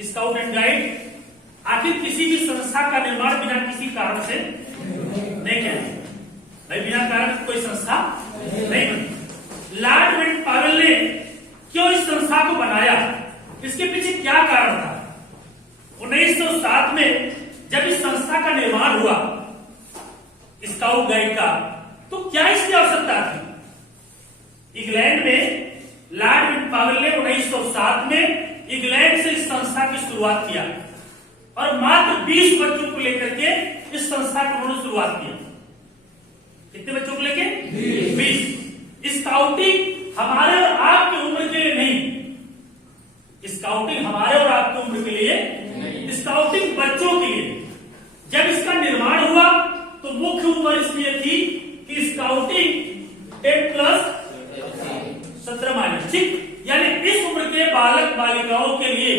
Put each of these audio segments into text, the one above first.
Scout and guide. आखिर किसी भी संस्था का निर्माण बिना किसी कारण से नहीं किया भाई, बिना कारण कोई संस्था नहीं बनी। लॉर्ड वेंट पावेल ने क्यों इस संस्था को बनाया, इसके पीछे क्या कारण था? 1907 में जब इस संस्था का निर्माण हुआ स्काउट गाइड का, तो क्या इसकी आवश्यकता थी? इंग्लैंड में लॉर्ड वेंट पावेल ने 1907 में इंग्लैंड से इस संस्था की शुरुआत किया और मात्र 20 बच्चों को लेकर के इस संस्था की उन्होंने शुरुआत किया। कितने बच्चों को लेके? 20। स्काउटिंग हमारे और आपकी उम्र के लिए नहीं, स्काउटिंग हमारे और आपकी उम्र के लिए नहीं, स्काउटिंग बच्चों के लिए। जब इसका निर्माण हुआ तो मुख्य उम्र इसलिए थी कि स्काउटिंग 10+17 माइनस, ठीक, यानी इस उम्र के बालक बालिकाओं के लिए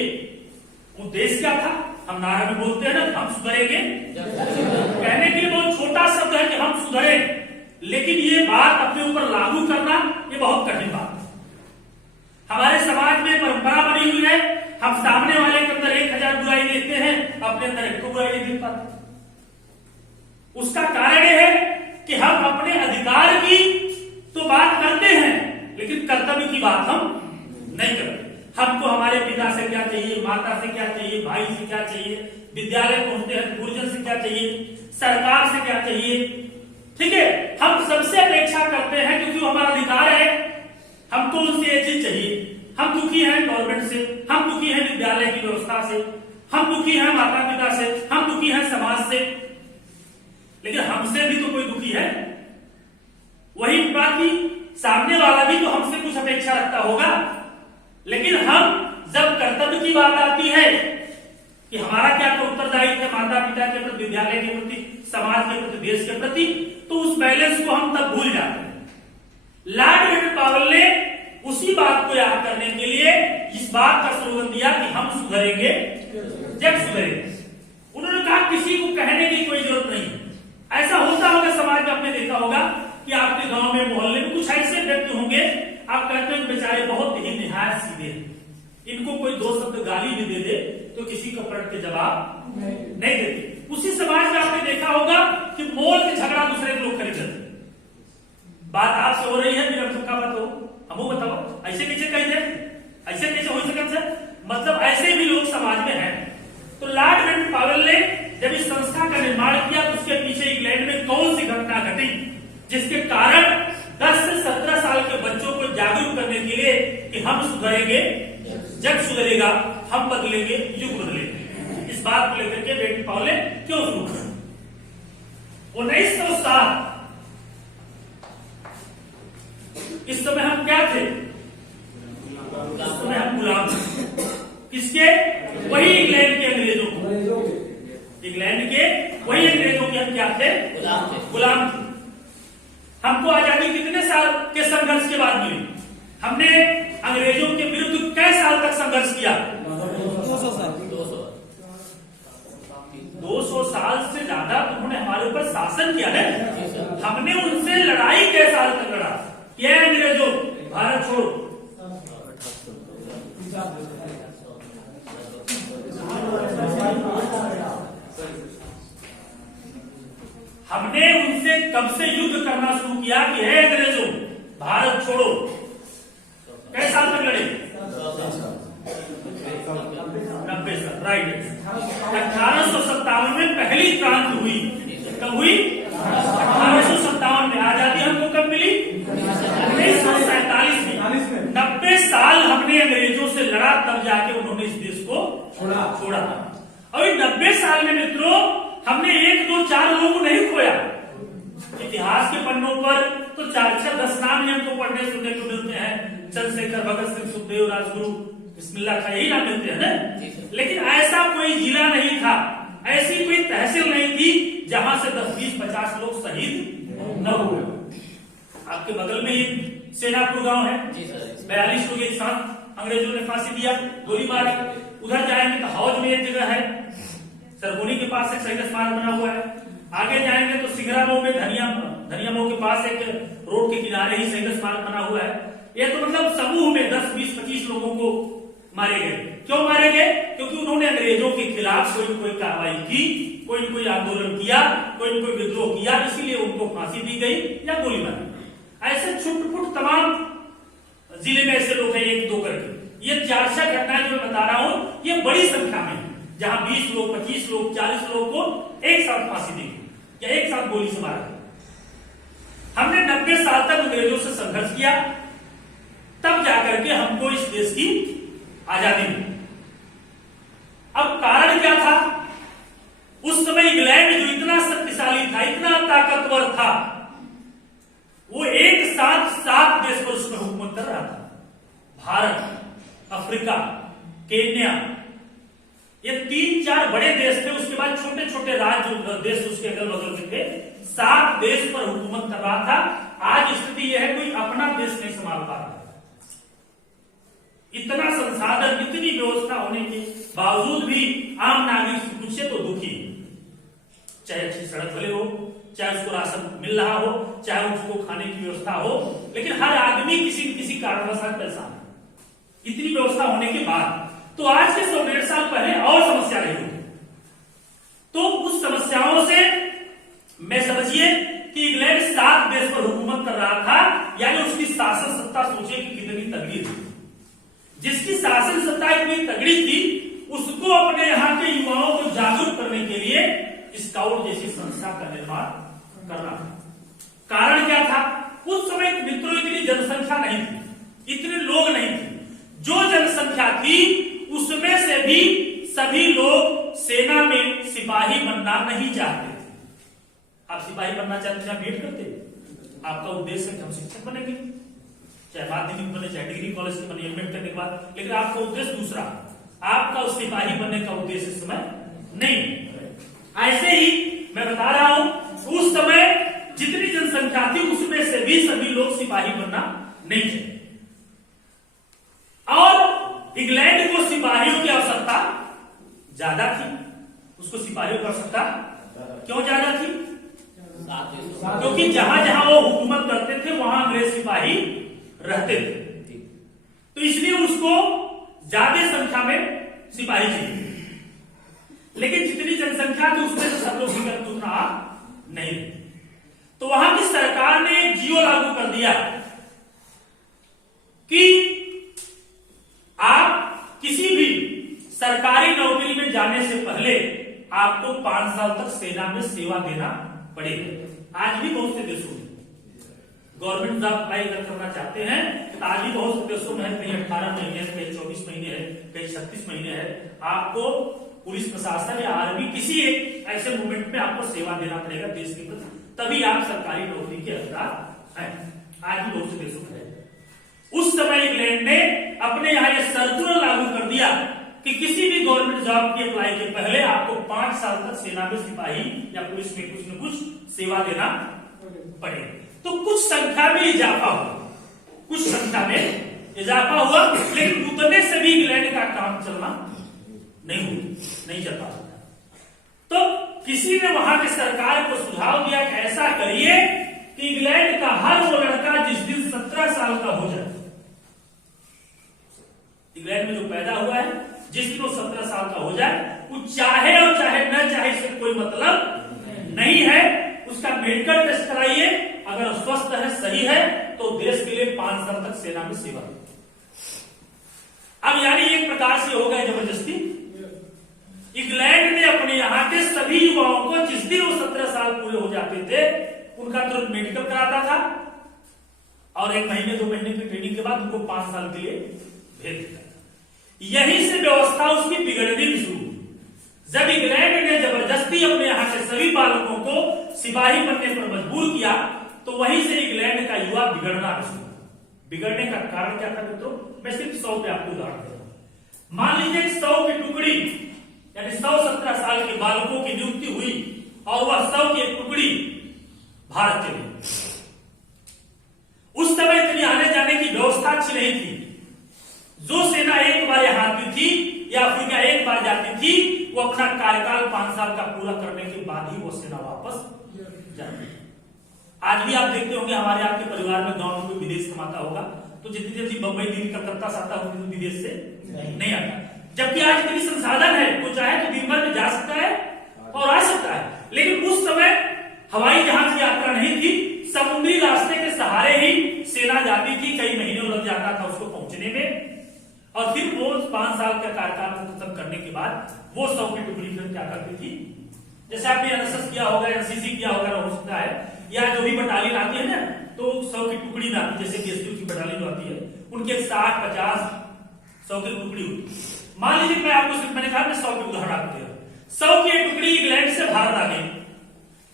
उद्देश्य क्या था? हम नारा में बोलते हैं ना, हम सुधरेंगे। कहने के लिए बहुत छोटा शब्द है कि हम सुधरें, लेकिन ये बात अपने ऊपर लागू करना ये बहुत कठिन बात है। हमारे समाज में परंपरा बनी हुई है, हम सामने वाले के अंदर 1000 बुराई देखते हैं, अपने अंदर एक बुराई नहीं देख पाते। उसका कारण यह है कि हम अपने अधिकार की तो बात करते हैं, लेकिन कर्तव्य की बात हम नहीं करते। हमको हमारे पिता से क्या चाहिए, माता से क्या चाहिए, भाई से क्या चाहिए, विद्यालय पहुंचते हैं गुरुजन से क्या चाहिए, सरकार से क्या चाहिए, ठीक है, हम सबसे अपेक्षा करते हैं क्योंकि वो हमारा अधिकार है। हमको उनसे ये चीज चाहिए। हम दुखी हैं गवर्नमेंट से, हम दुखी हैं विद्यालय की व्यवस्था से, हम दुखी हैं माता पिता से, हम दुखी हैं समाज से, लेकिन हमसे भी तो कोई दुखी है। वही बात की सामने वाला भी तो हमसे कुछ अपेक्षा रखता होगा। लेकिन हम जब कर्तव्य की बात आती है कि हमारा क्या उत्तरदायित्व है माता पिता के प्रति, विद्यालय के प्रति, समाज के प्रति, देश के प्रति, तो उस बैलेंस को हम तब भूल जाते हैं। लॉर्ड वेंट पावेल ने उसी बात को याद करने के लिए इस बात का स्लोगन दिया कि हम सुधरेंगे जग सुधरेंगे। उन्होंने कहा किसी को कहने की कोई जरूरत नहीं। ऐसा होता होगा समाज में, आपने देखा होगा कि आपके गांव में मोहल्ले में कुछ ऐसे व्यक्ति होंगे, आप कहते हैं बेचारे बहुत ही निहायत सीधे, इनको कोई 2 शब्द गाली भी दे दे तो किसी को पलट के जवाब नहीं देते। उसी समाज में आपने देखा होगा कि मोल के झगड़ा दूसरे लोग खरीदते। बात आपसे हो रही है, मेरा तुक्का बात हो, हमको बताओ ऐसे कैसे कही जाए, ऐसे कैसे हो सके सर? मतलब ऐसे भी लोग समाज में हैं। तो लॉर्ड वेंट पावेल ने जब इस संस्था का निर्माण किया तो उसके पीछे इंग्लैंड में कौन सी घटना घटी जिसके कारण 10 से 17 साल के बच्चों को जागरूक करने के लिए कि हम सुधरेंगे जग सुधरेगा, हम बदलेंगे, युग बदलेंगे, इस बात को लेकर के वेंट पावेल ने क्यों शुरू किया? 1907 इस समय हम क्या थे? इस समय हम गुलाम थे। किसके? वही इंग्लैंड के अंग्रेजों को, इंग्लैंड के वही अंग्रेजों के हम क्या थे? गुलाम थे। हमको आजादी कितने साल के संघर्ष के बाद मिली? हमने अंग्रेजों के विरुद्ध कई साल तक संघर्ष किया? 200 साल से ज्यादा उन्होंने हमारे ऊपर शासन किया है। हमने उनसे लड़ाई कई साल तक लड़ा। ये अंग्रेजों भारत छोड़ो, हमने उनसे कब से युद्ध करना शुरू किया कि हे अंग्रेजों भारत छोड़ो। कई साल तक लड़े? 90 साल, राइट। 1857 में पहली क्रांति हुई। कब हुई? 1857 में। आजादी हमको कब मिली? 1947 में। 90 साल हमने अंग्रेजों से लड़ा, तब जाके उन्होंने इस देश को छोड़ा। और 90 साल में मित्रों हमने 1, 2, 4 लोगों को नहीं खोया। इतिहास के पन्नों पर तो 4-10 नाम ही हमको पढ़ने सुनने को मिलते हैं। चंद्रशेखर, भगत सिंह, सुखदेव, राजगुरु, बिस्मिल्लाह खां, यही नाम मिलते हैं ना। लेकिन ऐसा कोई जिला नहीं था, ऐसी कोई तहसील नहीं थी जहां से 10, 20, 50 लोग शहीद न हुए। आपके बगल में ही सेनापुर गांव है, 42 लोग एक साथ अंग्रेजों ने फांसी दिया, गोली मारी। उधर जाएंगे तो हौज में एक जगह है, सरगोनी के पास एक शहीद स्मारक बना हुआ है। आगे जाएंगे तो सिंगरा मऊ में धनिया मऊ के पास एक रोड के किनारे ही शहीद स्मारक बना हुआ है। ये तो मतलब समूह में 10, 20, 25 लोगों को मारे गए। क्यों मारे गए? क्योंकि उन्होंने अंग्रेजों के खिलाफ कोई न कोई कार्रवाई की, कोई न कोई आंदोलन किया, कोई न कोई विद्रोह किया, इसीलिए उनको फांसी दी गई या गोली मारी। ऐसे छुटपुट तमाम जिले में ऐसे लोग हैं, एक दो करके। ये 4-6 घटनाएं जो मैं बता रहा हूं, ये बड़ी संख्या में है, जहां 20 लोग, 25 लोग, 40 लोग को एक साथ फांसी दी गई या एक साथ गोली से मारा गया। हमने 90 साल तक अंग्रेजों से संघर्ष किया, तब जाकर के हमको इस देश की आजादी मिली। अब कारण क्या था? उस समय इंग्लैंड जो इतना शक्तिशाली था, इतना ताकतवर था, वो एक साथ 7 देश पर उसमें हुकूमत कर रहा था। भारत, अफ्रीका, केन्या, ये 3-4 बड़े देश थे, उसके बाद छोटे छोटे राज्य देश उसके अगल बगल में थे। 7 देश पर हुकूमत कर रहा था। आज स्थिति यह है, कोई अपना देश नहीं संभाल पा रहा। इतना संसाधन, इतनी व्यवस्था होने के बावजूद भी आम नागरिक कुछ से तो दुखी, चाहे अच्छी सड़क भले हो, चाहे उसको राशन मिल रहा हो, चाहे उसको खाने की व्यवस्था हो, लेकिन हर आदमी किसी न किसी कारणवश परेशान है। इतनी व्यवस्था होने के बाद तो आज से 100-150 साल पहले और समस्या रही होगी। तो उस समस्याओं से मैं समझिए कि इंग्लैंड 7 देश पर हुकूमत कर रहा था, यानी उसकी शासन सत्ता सोचिए कि कितनी तगड़ी थी। जिसकी शासन सत्ता इतनी तगड़ी थी, उसको अपने यहां के युवाओं को जागरूक करने के लिए स्काउट जैसी संस्था का निर्माण करना। कारण क्या था? उस समय मित्रों इतनी जनसंख्या नहीं थी, इतने लोग नहीं थे। जो जनसंख्या थी उसमें से भी सभी लोग सेना में सिपाही बनना नहीं चाहते थे। आप सिपाही बनना चाहते हैं, भेंट करते, आपका उद्देश्य है कि हम शिक्षक बनेंगे, चाहे माध्यमिक बने, चाहे डिग्री कॉलेज से बने, एमएड करने के बाद, लेकिन आपका उद्देश्य दूसरा, आपका उस सिपाही बनने का उद्देश्य इस समय नहीं। ऐसे ही मैं बता रहा हूं, उस समय जितनी जनसंख्या थी उसमें से भी सभी लोग सिपाही बनना नहीं चाहते, और इंग्लैंड को सिपाहियों की आवश्यकता ज्यादा थी। उसको सिपाहियों की आवश्यकता क्यों ज्यादा थी? क्योंकि जहां जहां वो हुकूमत करते थे वहां अंग्रेज सिपाही रहते थे, तो इसलिए उसको ज्यादा संख्या में सिपाही चाहिए। लेकिन जितनी जनसंख्या थी उसमें से सब लोग विकल्प उतना नहीं। तो वहां की सरकार ने एक जियो लागू कर दिया कि आप किसी भी सरकारी नौकरी में जाने से पहले आपको 5 साल तक सेना में सेवा देना पड़ेगा। आज भी बहुत से देशों में गवर्नमेंट जॉब अप्लाई अगर करना चाहते हैं तो आज भी बहुत से देशों में है, कहीं 18 महीने है, कहीं 24 महीने है, कहीं 36 महीने है। आपको पुलिस प्रशासन या आर्मी किसी एक ऐसे मूवमेंट में आपको सेवा देना पड़ेगा देश के प्रति, तभी आप सरकारी नौकरी के अधिकार हैं। आज भी बहुत से देशों में है। उस समय इंग्लैंड ने अपने यहां यह सर्कुलर लागू कर दिया कि किसी भी गवर्नमेंट जॉब की अप्लाई के पहले आपको 5 साल तक सेना में सिपाही या पुलिस में कुछ न कुछ सेवा देना पड़ेगा। तो कुछ संख्या में इजाफा हुआ, कुछ संख्या में इजाफा हुआ, लेकिन उतने से भी इंग्लैंड का काम चलना नहीं चल पाता। तो किसी ने वहां की सरकार को सुझाव दिया कि ऐसा करिए कि इंग्लैंड का हर वो लड़का जिस दिन 17 साल का हो जाए, इंग्लैंड में जो पैदा हुआ है, जिस दिन वो 17 साल का हो जाए, वो चाहे और चाहे न चाहे इससे कोई मतलब नहीं है, उसका मेडिकल टेस्ट कराइए, अगर स्वस्थ है, सही है, तो देश के लिए 5 साल तक सेना में सेवा। अब यानी एक प्रकार से हो गया जबरदस्ती। इंग्लैंड ने अपने यहां के सभी युवाओं को जिस दिन वो 17 साल पूरे हो जाते थे, उनका तुरंत मेडिकल कराता था और 1 महीने 2 महीने की ट्रेनिंग के बाद उनको 5 साल के लिए भेज देता था। यहीं से व्यवस्था उसकी बिगड़नी भी शुरू हुई। जब इंग्लैंड ने जबरदस्ती अपने यहां के सभी बालकों को सिपाही बनने पर मजबूर किया, तो वहीं से इंग्लैंड का युवा बिगड़ना शुरू। बिगड़ने का कारण क्या था मित्रों? मैं सिर्फ 100 पे आपको उदाहरण दे रहा हूं। मान लीजिए 100 की टुकड़ी, यानी 117 साल के बालकों की नियुक्ति हुई और वह 100 की एक टुकड़ी भारत चली। उस समय इतनी आने जाने की व्यवस्था अच्छी नहीं थी। जो सेना एक बार यहां आती थी या अफ्रीका एक बार जाती थी, वो अपना कार्यकाल 5 साल का पूरा करने के बाद ही वो सेना वापस जाती। आज भी आप देखते होंगे हमारे आपके परिवार में गांव में कोई विदेश कमाता होगा, तो जितनी जल्दी बंबई, दिल्ली, कलकत्ता से आता होगा, विदेश से नहीं आता। जबकि आज इतनी संसाधन है, वो चाहे तो दिन भर में जा सकता है और आ सकता है। लेकिन उस समय हवाई जहाज की यात्रा नहीं थी, समुद्री रास्ते के सहारे ही सेना जाती थी, कई महीनों लग जाता था उसको पहुंचने में। और फिर वो 5 साल का कार्यकाल खत्म करने के बाद वो 100 की टुकड़ी फिर क्या करती थी, जैसे आपने एनएसएस किया होगा, एनसीसी किया होगा, हो सकता है, या जो भी बटालियन आती है ना, तो 100 की टुकड़ी ना आती, जैसे बीएसपी की बटालियन जो आती है उनके 60, 50, 100 की टुकड़ी होती। मान लीजिए मैं आपको सिर्फ मैंने कहा 100 की उदाहरण आपको दिया, 100 की टुकड़ी इंग्लैंड से भारत आ गई।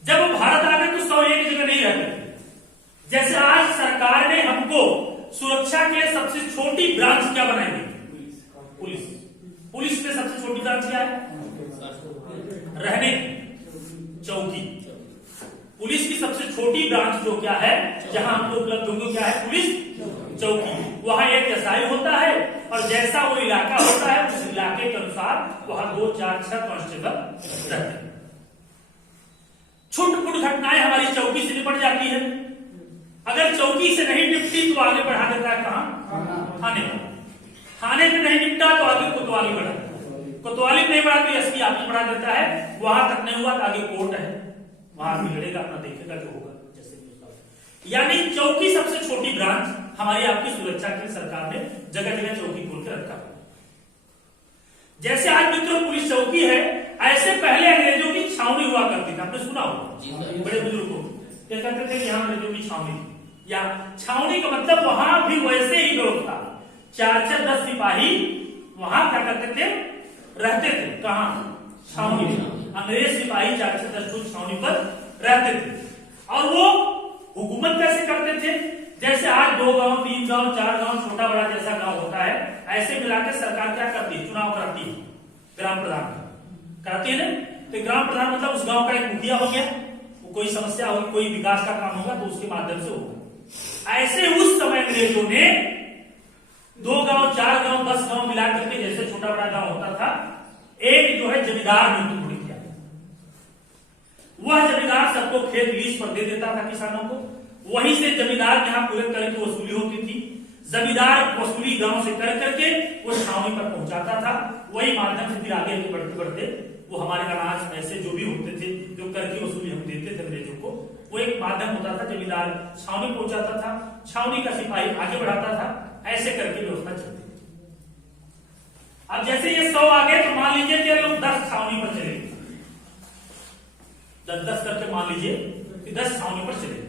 जब वो भारत आ गए तो 100 एक जगह नहीं रहते। जैसे आज सरकार ने हमको सुरक्षा के सबसे छोटी ब्रांच क्या बनाई गई, पुलिस। पुलिस में सबसे छोटी ब्रांच क्या है, रहने की चौकी। पुलिस की सबसे छोटी ब्रांच जो क्या है, जहां हमको उपलब्ध होंगे, क्या है, पुलिस चौकी। वहां एक एसआई होता है और जैसा वो इलाका होता है उस इलाके के अनुसार वहां 2, 4, 6 कांस्टेबल रहते हैं। छुटपुट घटनाएं हमारी चौकी से निपट जाती है। अगर चौकी से नहीं निपटी तो आगे बढ़ा देता है कहां, थाने पर। थाने में नहीं निपटा तो आगे कोतवाली बढ़ा, कोतवाली नहीं बढ़ा तो एसपी ऑफिस बढ़ा देता है। वहां तक नहीं हुआ तो आगे कोर्ट है, वहां आदमी लड़ेगा, अपना देखेगा जो होगा जैसे भी। यानी चौकी सबसे छोटी ब्रांच हमारी आपकी सुरक्षा के लिए सरकार ने जगह जगह चौकी खोल के रखा। जैसे आज मित्रों पुलिस चौकी है, ऐसे पहले अंग्रेजों की छावनी हुआ करती थी, आपने सुना होगा बड़े बुजुर्गों क्या कहते थे, यहाँ अंग्रेजों की छावनी थी। या छावनी का मतलब वहां भी वैसे ही व्यवस्था, 4-4, 10 सिपाही वहां क्या करते थे, रहते थे। कहां, छावनी में। अंग्रेज सिपाही 4-4, 10 छावनी पर रहते थे। और वो हुकूमत कैसे करते थे, जैसे आज 2 गांव, 3 गांव, 4 गांव, छोटा बड़ा जैसा गांव होता है, ऐसे मिलाकर सरकार क्या करती है, चुनाव कराती है, ग्राम प्रधान कराती है ना। तो ग्राम प्रधान मतलब उस गांव का एक मुखिया हो गया, वो कोई समस्या होगी, कोई विकास का काम होगा तो उसके माध्यम से होगा। ऐसे उस समय अंग्रेजों ने 2 गांव, 4 गांव, 10 गांव मिला करके, जैसे छोटा बड़ा गांव होता था, एक जो है जमींदार नियुक्त किया। वह जमींदार सबको खेत लीज पर दे देता था किसानों को। वहीं से जमींदार के यहाँ पूरे तरह की वसूली होती थी। जमींदार वसूली गांव से कर करके वो छावनी पर पहुंचाता था। वही माध्यम से फिर आगे बढ़ते बढ़ते वो हमारे अनाज पैसे जो भी होते थे, जो कर की वसूली हम देते थे अंग्रेजों को, वो एक माध्यम होता था। जमींदार छावनी पहुंचाता था, छावनी का सिपाही आगे बढ़ाता था, ऐसे करके व्यवस्था चलती थी। अब जैसे ये 100 आ गए तो मान लीजिए कि लोग 10 छावनी पर चले, 10-10 करके मान लीजिए कि 10 छावनी पर चले।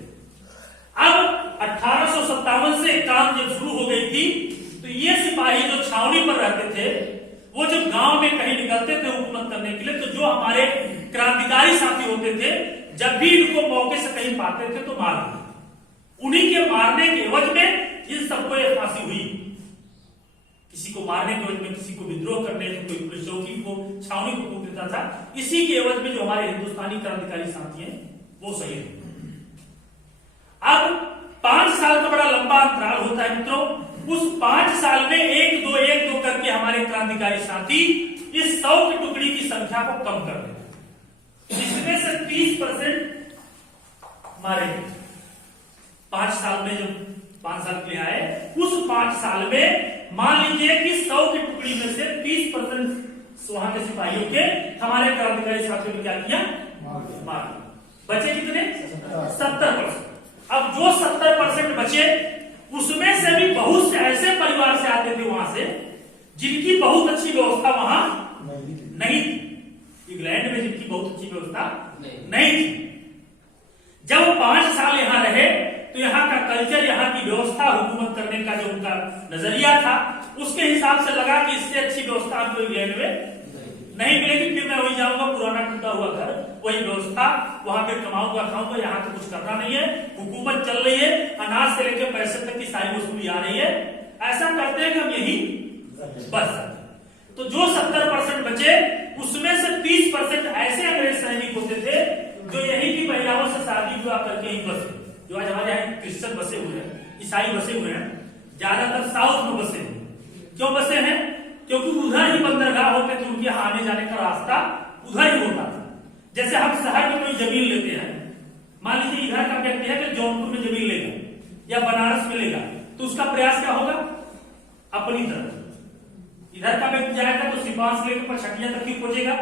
अब 1857 से काम जब शुरू हो गई थी तो ये सिपाही जो छावनी पर रहते थे, वो जब गांव में कहीं निकलते थे हुकूमत करने के लिए, तो जो हमारे क्रांतिकारी साथी होते थे, जब भी इनको मौके से कहीं पाते थे तो मार देते। उन्हीं के मारने के एवज में इन सबको ये फांसी हुई। किसी को मारने के एवज में, किसी को विद्रोह करने, कोई पुलिस चौकी को, छावनी को कूद देता था। इसी के एवज में जो हमारे हिंदुस्तानी क्रांतिकारी साथी हैं वो शहीद हुए। अब 5 साल का बड़ा लंबा अंतराल होता है मित्रों। उस 5 साल में 1-2 करके हमारे क्रांतिकारी साथी इस 100 की टुकड़ी की संख्या को कम कर देते, इसमें से 30% मारे गए। 5 साल में जब 5 साल के लिए आए, उस 5 साल में मान लीजिए कि 100 की टुकड़ी में से 30% वहां के सिपाहियों के हमारे क्रांतिकारी साथियों ने क्या किया, मार। बचे कितने, 70%। अब जो 70% बचे उसमें से भी बहुत से ऐसे परिवार से आते थे वहां से जिनकी बहुत अच्छी व्यवस्था वहां नहीं थी। इंग्लैंड में जिनकी बहुत अच्छी व्यवस्था नहीं थी। जब 5 साल यहां रहे तो यहाँ का कल्चर, यहाँ की व्यवस्था, हुकूमत करने का जो उनका नजरिया था, उसके हिसाब से लगा कि इससे अच्छी व्यवस्था हमको इंग्लैंड में नहीं मिलेगी। फिर मैं वही जाऊंगा, पुराना टूटा हुआ घर, वही व्यवस्था, वहां पे कमाऊंगा खाऊंगा, यहाँ तो कुछ करना नहीं है, हुकूमत चल रही है, अनाज से लेकर पैसे तक की सारी वसूली आ रही है। ऐसा करते हैं कि हम यही बच सकते। तो जो 70% बचे उसमें से 30% ऐसे अंग्रेज सैनिक होते थे जो यही की महिलाओं से शादी विवाह करके ही बसे। जो आज हमारे यहाँ क्रिश्चियन बसे हुए हैं, ईसाई बसे हुए हैं, ज्यादातर साउथ में बसे हैं। क्यों बसे हैं, क्योंकि उधर ही बंदरगाह होते थे, उनके आने जाने का रास्ता उधर ही होता था। जैसे हम शहर में कोई जमीन लेते हैं, मान लीजिए इधर का व्यक्ति है कि जौनपुर में जमीन लेगा या बनारस में लेगा, तो उसका प्रयास क्या होगा, अपनी तरफ इधर का व्यक्ति जाएगा तो सिपाही से लेकर पछटिया तक ही पहुंचेगा,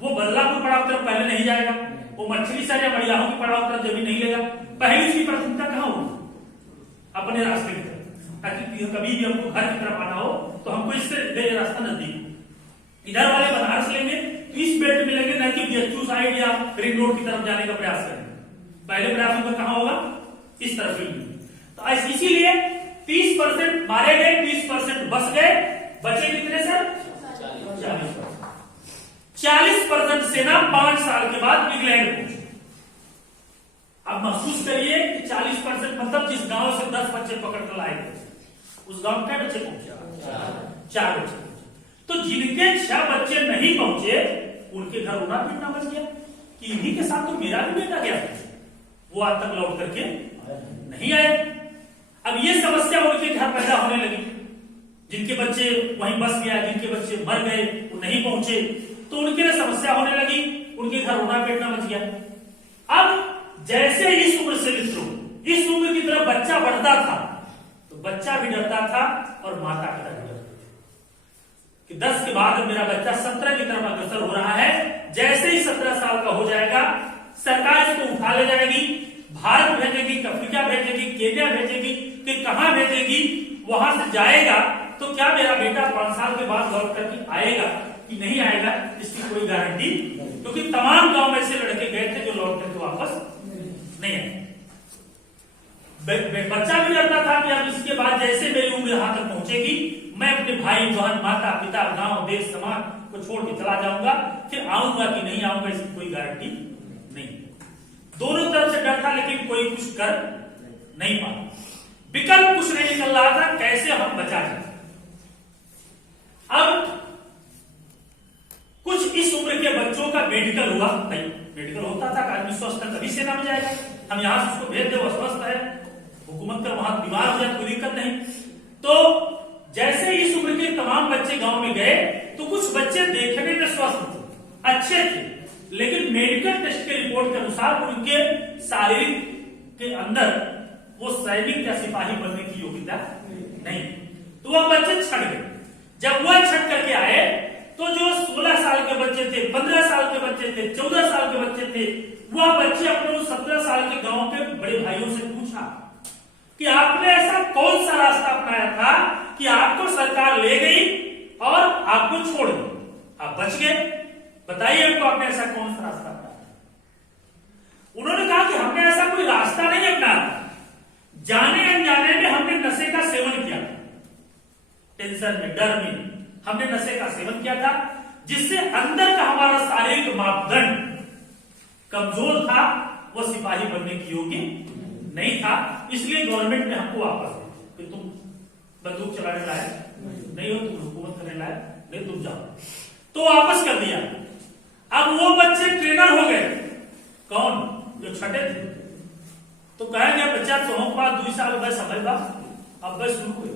वो बदलापुर पड़ाव तरफ पहले नहीं जाएगा, वो मछली सर या मड़ियाहों की पड़ाव तरफ जमीन नहीं लेगा, पहली उसकी प्राथमिकता कहाँ होगी? अपने रास्ते की तरफ, ताकि कभी भी हमको घर की तरफ आना हो तो हमको इससे रास्ता नजदीक। इधर वाले बनारस लेंगे तो इस बेल्ट में लेंगे, न कि बीएचयू साइड या रिंग रोड की तरफ जाने का प्रयास करेंगे। पहले प्रयास उनका कहाँ होगा? इस तरफ ही। तो इसीलिए 30% मारे गए, 30% बच गए, बचे कितने सर? 40% सेना 5 साल के बाद इंग्लैंड पहुंची। अब महसूस करिए कि 40% मतलब जिस गांव से 10 बच्चे पकड़ कर लाए थे उस गांव में क्या बच्चे पहुंचे? 4 बच्चे पहुंचे। तो जिनके 6 बच्चे नहीं पहुंचे उनके घर रोना पीटना बच गया कि इन्हीं के साथ तो मेरा भी बेटा गया, वो आज तक लौट करके नहीं आए। अब ये समस्या उनके घर पैदा होने लगी, जिनके बच्चे वहीं बस गया, जिनके बच्चे मर गए, वो नहीं पहुंचे, तो उनके लिए समस्या होने लगी, उनके घर रोना पीटना बच गया। अब जैसे इस उम्र से मित्रों इस उम्र की तरफ बच्चा बढ़ता था तो बच्चा भी डरता था और माता का डर था कि 10 के बाद मेरा बच्चा 17 की तरफ अग्रसर हो रहा है। जैसे ही 17 साल का हो जाएगा सरकार इसको उठा ले जाएगी, भारत भेजेगी, अफ्रीका भेजेगी, केन्या भेजेगी, कि कहां भेजेगी, वहां से जाएगा तो क्या मेरा बेटा 5 साल के बाद लौट करके आएगा कि नहीं आएगा, इसकी कोई गारंटी, क्योंकि तमाम गांव में से लड़के गए थे जो लौट करके वापस नहीं आए। बच्चा भी डरता था कि अब इसके बाद जैसे मेरी उम्र यहां तक पहुंचेगी मैं अपने भाई बहन माता पिता गांव देश समाज को छोड़ के चला जाऊंगा, फिर आऊंगा कि नहीं आऊंगा इसकी कोई गारंटी नहीं। दोनों तरफ से डर था लेकिन कोई कुछ कर नहीं पाया, विकल्प कुछ नहीं निकल रहा था कैसे हम बचा जाए। अब कुछ इस उम्र के बच्चों का मेडिकल हुआ, भाई मेडिकल होता था, आदमी स्वस्थ है तभी सेना में जाएगा, हम यहां से उसको भेज दे वो स्वस्थ है, हुकूमत का वहां बीमार हो जाए कोई दिक्कत नहीं। तो जैसे इस उम्र के तमाम बच्चे गांव में गए तो कुछ बच्चे देखने में स्वस्थ थे, अच्छे थे, लेकिन मेडिकल टेस्ट के रिपोर्ट के अनुसार उनके शारीरिक के अंदर वो सैनिक या सिपाही बनने की योग्यता नहीं, तो वह बच्चे छट गए। जब वह छट करके आए तो जो 16 साल के बच्चे थे, 15 साल के बच्चे थे, 14 साल के बच्चे थे, वह बच्चे अपने 17 साल के गांव के बड़े भाइयों से पूछा कि आपने ऐसा कौन सा रास्ता अपनाया था कि आपको सरकार ले गई और आपको छोड़ दी, आप बच गए, बताइए हमको आपने ऐसा कौन सा रास्ता अपनाया। उन्होंने कहा कि हमने ऐसा कोई रास्ता नहीं अपनाया, जाने अनजाने में हमने नशे का सेवन किया, टेंशन में डर में हमने नशे का सेवन किया था, जिससे अंदर का हमारा शारीरिक मापदंड कमजोर था, वो सिपाही बनने की योग्य नहीं था, इसलिए गवर्नमेंट ने हमको वापस कि तुम बंदूक चलाने लायक नहीं हो, तुम हुकूमत करने लायक नहीं, तुम जाओ, तो वापस कर दिया। अब वो बच्चे ट्रेनर हो गए, कौन? जो छठे थे, तो कहा गया बच्चा तो हम बात 2 साल बस समझ बात अब बस शुरू हुई,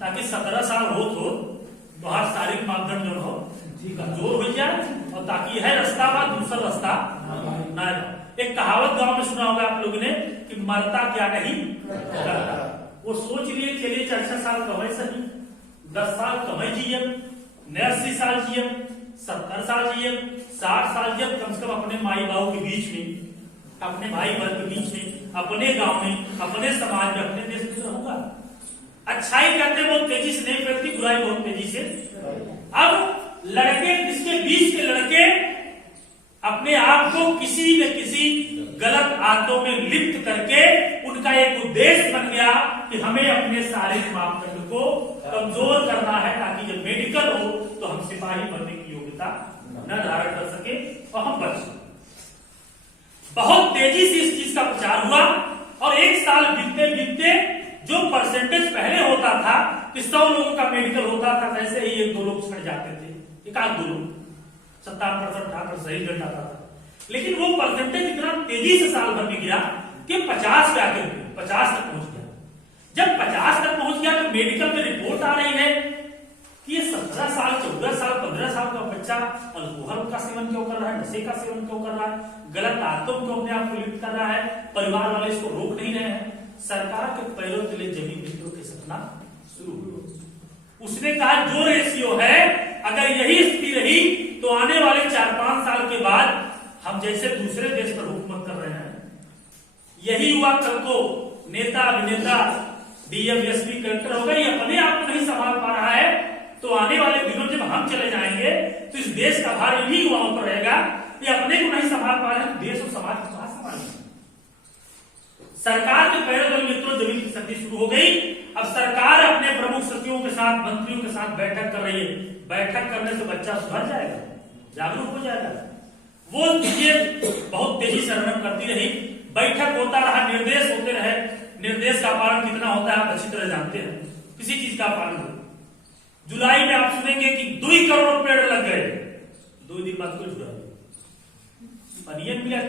ताकि 17 साल हो तो बाहर शारीरिक मापदंड जो हो कमजोर हो जाए, और ताकि यह रास्ता बाद दूसरा रास्ता ना। एक कहावत गांव में सुना होगा आप लोगों ने कि मरता क्या नहीं करता, वो सोच लिए चलिए 4 साल कमाई सही, 10 साल कमाई जिये, 80 साल जिये, 70 साल जिये, 60 साल जिये, कम से कम अपने माई बाबू के बीच में, अपने भाई बहन के बीच में, अपने गांव में, अपने समाज में, अपने देश में रहूंगा। अच्छाई करते बहुत तेजी से नहीं करती, बुराई बहुत तेजी से। अब लड़के, इसके बीच के लड़के अपने आप को किसी न किसी गलत आदतों में लिप्त करके उनका एक उद्देश्य बन गया कि हमें अपने शारीरिक मापदंड को कमजोर करना है, ताकि जब मेडिकल हो तो हम सिपाही बनने की योग्यता न धारण कर सके और हम बच सके। बहुत तेजी से इस चीज का प्रचार हुआ, और 1 साल बीतते बीतते जो परसेंटेज पहले होता था कि 100 लोगों का मेडिकल होता था, वैसे ही 1-2 लोग छट जाते थे, 1-2 लोग, 57% सही रिजल्ट आता था। लेकिन वो परसेंटेज इतना तेजी से साल भर में गिरा कि 50 पे आकर 50 तक पहुंच गया। जब 50 तक पहुंच गया तो मेडिकल में रिपोर्ट आ रही है कि ये 17 साल, 14 साल, 15 साल का बच्चा अल्कोहल का सेवन क्यों कर रहा है, नशे का सेवन क्यों कर रहा है, गलत आदतों क्यों अपने आप को लिप्त कर रहा है, परिवार वाले इसको रोक नहीं रहे हैं। सरकार के पैरों तले जमीन मित्रों के सपना शुरू हुआ। उसने कहा जो रेशियो है अगर यही स्थिति रही तो आने वाले 4-5 साल के बाद हम जैसे दूसरे देश पर हुकूमत कर रहे हैं, यही युवा कल को नेता अभिनेता डीएम एसपी कलेक्टर होगा, ये अपने आप को नहीं संभाल पा रहा है तो आने वाले दिनों जब हम चले जाएंगे तो इस देश का भार इन्हीं युवाओं पर रहेगा। ये अपने को नहीं संभाल पा रहे हैं, देश और समाज को कहां संभालेंगे। सरकार के पैरों तले मित्रों जमीन की सर्दी शुरू हो गई। अब सरकार अपने प्रमुख सचिवों के साथ, मंत्रियों के साथ बैठक कर रही है। बैठक करने से बच्चा सुधर जाएगा, जागरूक हो जाएगा। वो चीजें बहुत तेजी से रन करती रही, बैठक होता रहा, निर्देश होते रहे। निर्देश का पालन कितना होता है आप अच्छी तरह जानते हैं, किसी चीज का पालन हो। जुलाई में आप सुनेंगे कि 2 करोड़ पेड़ लग गए, 2 दिन बाद कुछ हुआ, नियम मिला,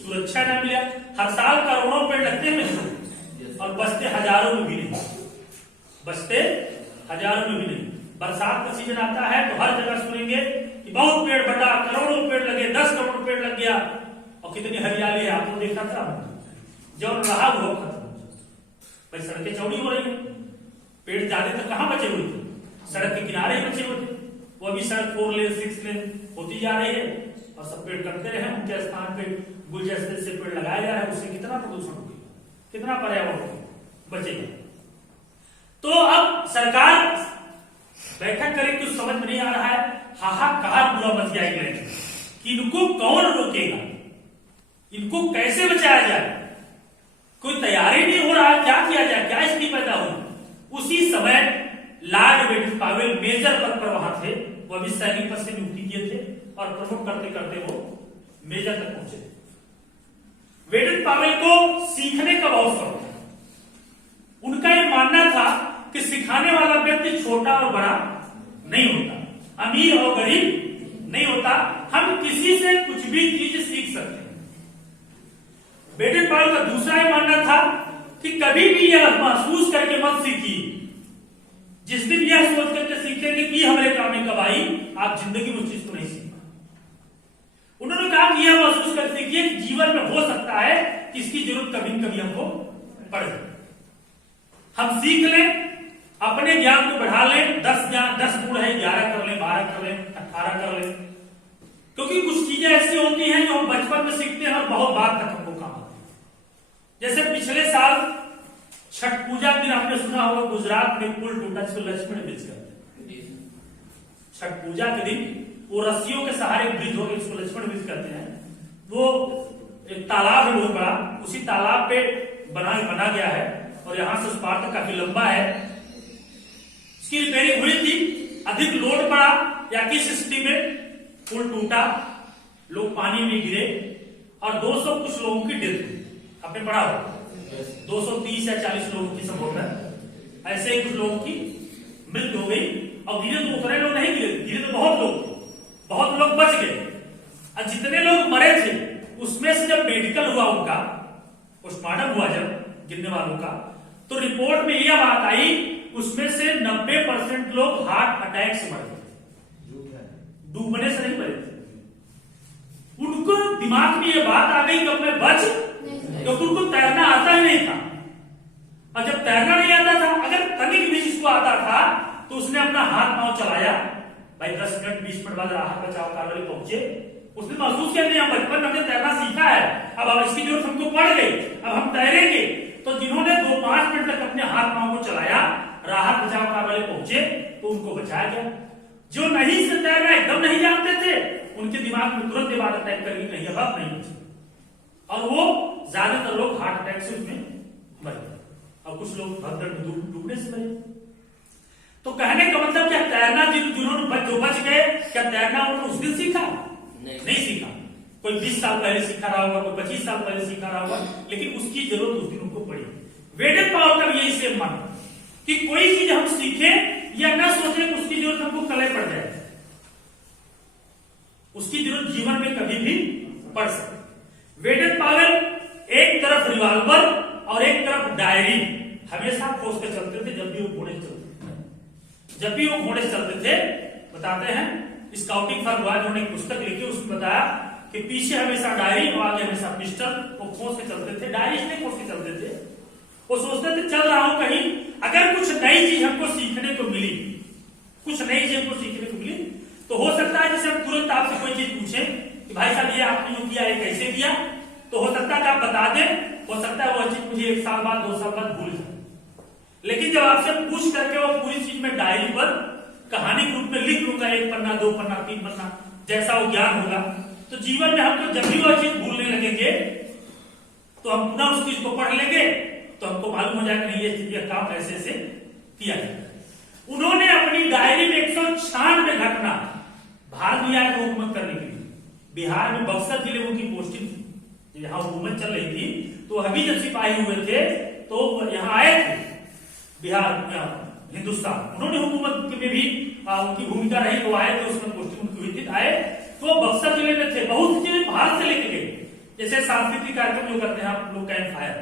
सुरक्षा न मिला। हर साल करोड़ों पेड़ लगते हैं और बचते हजारों में भी नहीं, बचते हजारों में भी नहीं। बरसात का सीजन आता है तो हर जगह सुनेंगे कि बहुत पेड़ बटा, करोड़ों पेड़ लगे, 10 करोड़ पेड़ लग गया। और कितनी हरियाली है आपको देखा था, जो रहा वो खत्म। भाई सड़कें चौड़ी हो रही है, पेड़ ज्यादा तो कहां बचे हुए थे, सड़क के किनारे ही बचे हुए थे। वो अभी सड़क 4 लेन 6 लेन होती जा रही है और सब पेड़ कटते रहे, उनके स्थान पे गुलदस्ते से पेड़ लगाया जा रहा है। उससे कितना प्रदूषण होगा, कितना पर्यावरण बचेगा। तो अब सरकार बैठक करे, कुछ समझ में नहीं आ रहा है। हाहाकार पूरा मच गया है कि इनको कौन रोकेगा, इनको कैसे बचाया जाए, कोई तैयारी नहीं हो रहा, क्या किया जाए, क्या स्थिति पैदा हुई। उसी समय लॉर्ड वेटिन पावेल मेजर पद पर वहां थे, वो अभी सैनिक पद से नियुक्ति किए थे और प्रमोट करते करते वो मेजर तक पहुंचे। वेटिन पावेल को सीखने का बहुत शौक था। उनका यह मानना था कि सिखाने वाला व्यक्ति छोटा और बड़ा नहीं होता, अमीर और गरीब नहीं होता, हम किसी से कुछ भी चीज सीख सकते हैं। वेटिन पावेल का दूसरा यह मानना था कि कभी भी यह महसूस करके मत सीखिए, जिस दिन यह सोच करके सीखेंगे कि हमारे काम में कब आई, आप जिंदगी में उस चीज को नहीं सीख। उन्होंने कहा कि यह महसूस कर सीखिए कि जीवन में हो सकता है कि इसकी जरूरत कभी न कभी हमको पड़ जाए। हम सीख लें, अपने ज्ञान को बढ़ा लें, 10 गुण है 11 कर लें, 12 कर लें, 18 कर लें। क्योंकि कुछ चीजें ऐसी होती हैं जो हम बचपन में सीखते हैं और बहुत बाद तक हमको काम आती है। जैसे पिछले साल छठ पूजा के दिन आपने सुना होगा गुजरात में पुल टूटा जिसको लक्ष्मण ब्रिज कहते हैं। छठ पूजा के दिन वो रस्सियों के सहारे ब्रिज हो गए, इसको लक्ष्मण ब्रिज कहते हैं। वो एक तालाब है बहुत बड़ा, उसी तालाब पे बना गया है और यहां से उस पार तक काफी लंबा है। इसकी रिपेयरिंग हुई थी, अधिक लोड पड़ा या किस स्थिति में पुल टूटा, लोग पानी में गिरे और 200 कुछ लोगों की डेथ हुई। आपने पढ़ा हो 230 या 40 लोगों की संभवतः है, ऐसे ही कुछ लोगों की मृत्यु हो गई। और गिरे तो उतने लोग नहीं गिरे, गिरे तो बहुत लोग बच गए। और जितने लोग मरे थे उसमें से जब मेडिकल हुआ, उनका पोस्टमार्टम हुआ जब गिरने वालों का, तो रिपोर्ट में यह बात आई उसमें से 90% लोग हार्ट अटैक से मरे थे, डूबने से नहीं मरे थे। उनको दिमाग में यह बात आ गई कि अब मैं बच, क्योंकि उनको तैरना आता ही नहीं था। और जब तैरना नहीं आता था, अगर तनिक भी जिसको आता था तो उसने अपना हाथ पांव चलाया। भाई 10 मिनट 20 मिनट बाद राहत बचाव कार्य पहुंचे, उसने महसूस किया नहीं, बचपन में हमने तैरना सीखा है, अब इसकी जरूरत हमको पड़ गई, अब हम तैरेंगे। तो जिन्होंने 2-5 मिनट तक अपने हाथ पांव को चलाया, राहत बचाव कार्य पहुंचे तो उनको बचाया गया। जो नहीं से तैरना एकदम नहीं जानते थे, उनके दिमाग में तुरंत बात अटैक करके नहीं, अब नहीं बचे और वो ज्यादातर लोग हार्ट अटैक से उसमें मरे और कुछ लोग भगदड़ में डूबने से मरे। तो कहने का मतलब क्या, तैरना जिन्होंने जो बच गए, क्या तैरना उन्होंने उस दिन सीखा? नहीं सीखा। कोई 20 साल पहले सीखा रहा होगा, कोई 25 साल पहले सीखा रहा होगा, लेकिन उसकी जरूरत उस दिन उनको पड़ी। वेटिन पावेल का यही सेम मानना कि कोई चीज हम सीखें या न सोचें कि उसकी जरूरत हमको कल पड़ जाए, उसकी जरूरत जीवन में कभी भी पड़ सकती। वेटिन पावेल एक तरफ रिवॉल्वर और एक तरफ डायरी हमेशा खोज कर चलते थे। जब भी वो घोड़े चलते थे, बताते हैं स्काउटिंग फॉर बॉयज उन्होंने एक पुस्तक लिखी, उसमें बताया कि पीछे हमेशा डायरी और आगे हमेशा पिस्टल, वो खोज के चलते थे। डायरी इसलिए खोज के चलते थे, वो सोचते थे चल रहा हूं कहीं, अगर कुछ नई चीज हमको सीखने को मिली, कुछ नई चीज हमको सीखने को मिली, तो हो सकता है जैसे हम तुरंत आपसे कोई चीज पूछे कि भाई साहब ये आपने जो किया, ये कैसे किया, तो हो सकता है कि आप बता दें, हो सकता है वो चीज मुझे 1 साल बाद 2 साल बाद भूल जाए। लेकिन जब आपसे पूछ करके वो पूरी चीज में डायरी पर कहानी के रूप में लिख लूंगा, 1 पन्ना 2 पन्ना 3 पन्ना, जैसा वो ज्ञान होगा, तो जीवन में हमको जब भी वो चीज भूलने लगेंगे तो हम पुनः उस चीज को पढ़ लेंगे, तो हमको मालूम हो जाएगा नहीं ये काम ऐसे ऐसे किया जाए। उन्होंने अपनी डायरी में 196 घटना भारत में आए हुकूमत करने के लिए, बिहार में बक्सर जिले में उनकी पोस्टिंग थी, यहाँ हुकूमत चल रही थी, तो अभी जब सिपाही हुए थे तो यहाँ आए थे बिहार हिंदुस्तान, उन्होंने हुकूमत में भी उनकी भूमिका रही, तो आए थे, उसमें पोस्टिंग उनकी हुई थी, आए तो बक्सर जिले में थे। बहुत सी चीजें भारत से लेके गए, जैसे सांस्कृतिक कार्यक्रम जो करते हैं आप लोग, कैंप फायर,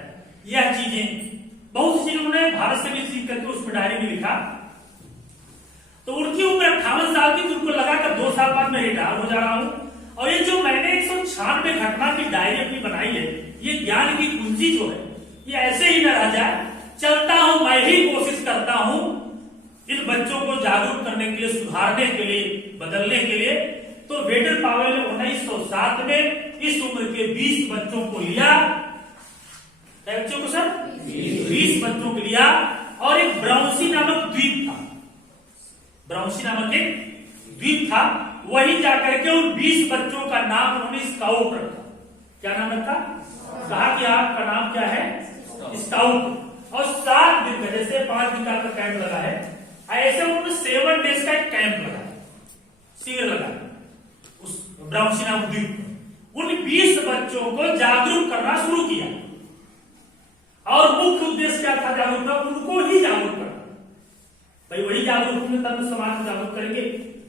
यह चीजें बहुत सी चीजें उन्होंने भारत से भी सीख करके उसमें डायरी में लिखा। तो उनकी उम्र 58 साल की, तो उनको लगा कि 2 साल बाद मैं रिटायर हो जा रहा हूं, और ये जो मैंने 196 घटना की डायरी अपनी बनाई है, ये ज्ञान की कुंजी जो है, ये ऐसे ही न रह जाए, चलता हूं, मैं ही कोशिश करता हूं इन बच्चों को जागरूक करने के लिए, सुधारने के लिए, बदलने के लिए। तो वेडर पावेल ने 1907 में इस उम्र के 20 बच्चों को लिया, बच्चों को सर 20 बच्चों को लिया, और एक ब्राउंसी नामक द्वीप था, ब्राउंसी नामक एक द्वीप था, वही जाकर के उन 20 बच्चों का नाम उन्होंने स्काउट रखा। क्या नाम रखा? कहा कि आपका नाम क्या है? स्काउट। और 7 दिन का, जैसे 5 दिन का आपका कैंप लगा है, ऐसे उन्होंने 7 डेज का एक कैंप लगा, शिविर लगा उस ब्राउंसी नामक द्वीप। उन 20 बच्चों को जागरूक करना शुरू किया, और मुख्य उद्देश्य क्या था जागरूक करना? उनको ही जागरूक करना। भाई वही जागरूक होंगे तब समाज को जागरूक करेंगे।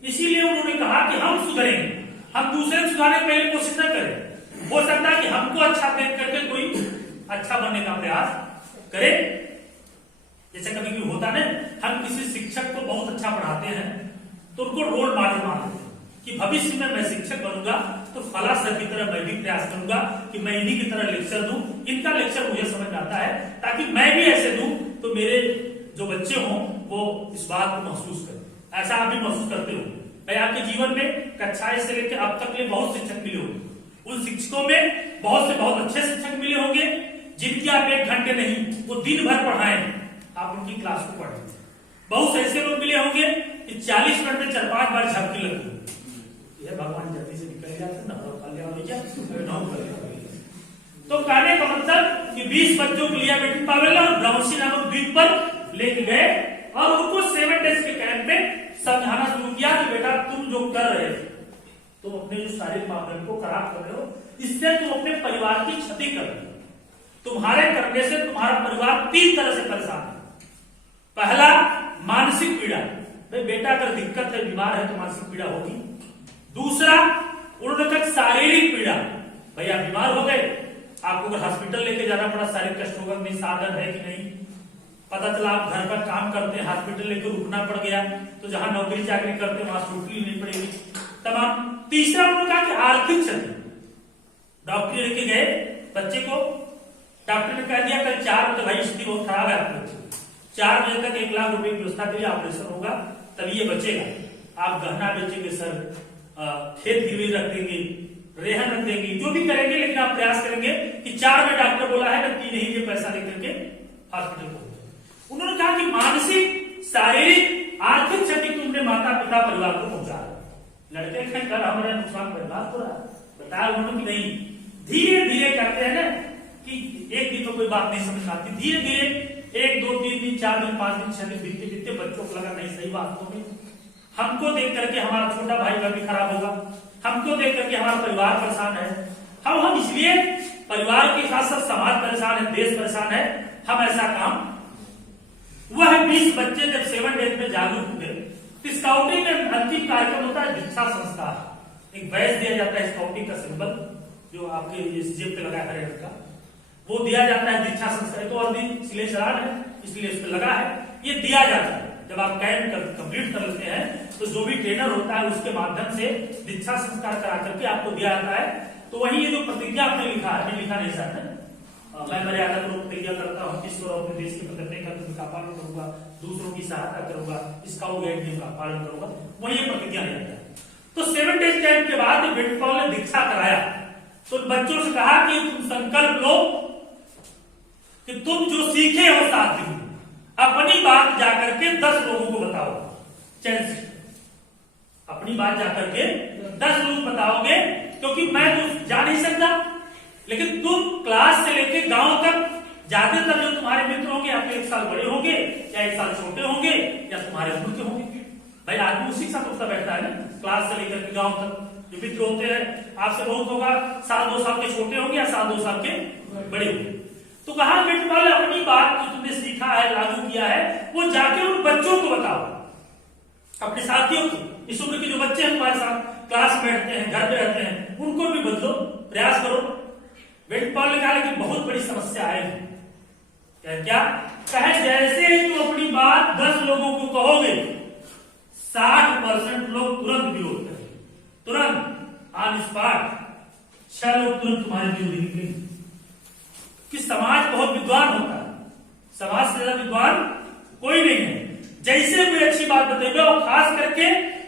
इसीलिए उन्होंने कहा कि हम सुधरेंगे, हम दूसरे को सुधारने की पहले कोशिश न करें। हो सकता है कि हमको अच्छा देख करके कोई अच्छा बनने का प्रयास करे। जैसे कभी कभी होता है, हम किसी शिक्षक को बहुत अच्छा पढ़ाते हैं तो उनको रोल मॉडल मानते हैं कि भविष्य में मैं शिक्षक बनूंगा तो फला सर की तरह मैं भी प्रयास करूंगा कि मैं इन्हीं की तरह लेक्चर दूं, इनका लेक्चर मुझे समझ आता है, ताकि मैं भी ऐसे दूं तो मेरे जो बच्चे हों वो इस बात को महसूस करें। ऐसा आप भी महसूस करते हो भाई, आपके जीवन में कक्षा से लेकर अब तक के बहुत शिक्षक मिले होंगे, उन शिक्षकों में बहुत से बहुत अच्छे शिक्षक मिले होंगे, जिनकी आप 1 घंटे नहीं, वो दिन भर पढ़ाएं, आप उनकी क्लास को पढ़ें। बहुत से ऐसे लोग मिले होंगे कि 40 मिनट में 4-5 बार झपकी लगी, यह भगवान जल्दी से निकल जाते ना, तो कहने का मतलब कि 20 बच्चों को लिया बेटी पावेल और ब्राउंसी नामक द्वीप पर लेके गए, और उनको 7 डेज के कैंप में समझाना शुरू किया कि बेटा तुम जो कर रहे हो, तुम अपने जो शारीरिक मापदंड को खराब कर रहे हो, इससे तुम अपने परिवार की क्षति कर रहे हो। तुम्हारे करने से तुम्हारा परिवार 3 तरह से परेशान है। पहला, मानसिक पीड़ा, भाई बेटा अगर दिक्कत है, बीमार है तो मानसिक पीड़ा होगी। दूसरा, उन्होंने कहा शारीरिक पीड़ा, भाई आप बीमार हो गए, आपको अगर हॉस्पिटल लेके जाना पड़ा, शारीरिक कष्ट होगा, नहीं साधन है कि नहीं, पता चला आप घर पर काम करते हैं, हॉस्पिटल लेकर रुकना पड़ गया, तो जहां नौकरी चाकरी करते हैं वहां छुट्टी लेनी पड़ेगी, तमाम। तीसरा उन्होंने कहा कि आर्थिक क्षति, डॉक्टर लेके गए बच्चे को, डॉक्टर ने कह दिया कल 4 बजे, भाई स्थिति बहुत खराब है आपके बच्चे, 4 बजे तक 1 लाख रुपए की व्यवस्था के लिए ऑपरेशन होगा, तभी ये बचेगा। आप गहना बेचेंगे सर, खेत गिरवी रख देंगे, रेहन रख देंगे, जो भी करेंगे, लेकिन आप प्रयास करेंगे कि 4 में डॉक्टर बोला है कि 3 ही ये पैसा लेकर के हॉस्पिटल पहुंचे। उन्होंने कहा कि मानसिक, शारीरिक, आर्थिक क्षति तुमने माता पिता परिवार को पहुंचा, लड़के के घर हमारा नुकसान बर्बाद हो रहा है। बताया उन्होंने कि नहीं, धीरे धीरे करते हैं ना, कि एक दिन तो कोई बात नहीं समझ आती, धीरे धीरे 1, 2, 3 दिन, 4 दिन, 5 दिन, 6 दिन बीतते बीतते बच्चों को लगा नहीं सही बात हो गई, हमको देख करके हमारा छोटा भाई का भी खराब होगा, हमको देख करके हमारा परिवार परेशान है, हम इसलिए परिवार के साथ साथ समाज परेशान है, देश परेशान है, हम ऐसा काम। वह 20 बच्चे जब 7 डेज में जागरूक हुए, स्काउटिंग में अंतिम कार्यक्रम होता है दीक्षा संस्कार, एक बैच दिया जाता है, स्काउटिंग का सिंबल जो आपके जेब पे लगा है हरे रंग का, वो दिया जाता है दीक्षा संस्कार। तो और दिन सिले चढ़ा है इसलिए इस पे लगा है, ये दिया जाता है। जब आप कैंप कंप्लीट कर लेते हैं तो जो भी ट्रेनर होता है उसके माध्यम से दीक्षा संस्कार करा करके आपको दिया जाता है। तो वही ये जो प्रतिज्ञा आपने लिखा है, लिखा नहीं सर, मैं मर्यादा पूर्वक प्रतिज्ञा करता हूँ कि ईश्वर और अपने देश के प्रतिज्ञा का नियम का पालन करूंगा, दूसरों की सहायता करूंगा, स्काउट गाइड नियम का पालन करूंगा। वही ये प्रतिज्ञा ले जाता है। तो 7 डेज कैंप के बाद बेंट पॉल ने दीक्षा कराया, तो बच्चों से कहा कि तुम संकल्प लो कि तुम जो सीखे हो 7 दिन में अपनी बात जाकर के 10 लोगों को बताओ। चैन से अपनी बात जाकर के 10 लोग बताओगे, क्योंकि मैं तो जा नहीं सकता, लेकिन तुम क्लास से लेके गांव तक ज्यादातर जो तुम्हारे मित्र होंगे आपके 1 साल बड़े होंगे या 1 साल छोटे होंगे या तुम्हारे उम्र के होंगे। भाई आदमी उसी के साथ उठता बैठता है ना, क्लास से लेकर के गांव तक। जो मित्र होते हैं आपसे बहुत होगा 1-2 साल के छोटे होंगे या 1-2 साल के बड़े होंगे। तो कहा बेटे वाले अपनी बात जो तुमने सीखा है, लागू किया है, वो जाके उन बच्चों को बताओ, अपने साथियों को, इस उम्र के जो बच्चे हैं तुम्हारे साथ क्लास में रहते हैं, घर पे रहते हैं, उनको भी बदलो, प्रयास करो। बेटे पॉल ने कहा कि बहुत बड़ी समस्या आएगी। क्या कहे, जैसे ही तुम अपनी बात 10 लोगों को कहोगे 60% लोग तुरंत विरोध करेंगे, तुरंत ऑन स्पॉट 6 लोग तुरंत तुम्हारे विरोधी निकलेंगे। कि समाज बहुत विद्वान होता है, समाज से ज्यादा विद्वान कोई नहीं है। जैसे कोई अच्छी बात बताएगा, और खास करके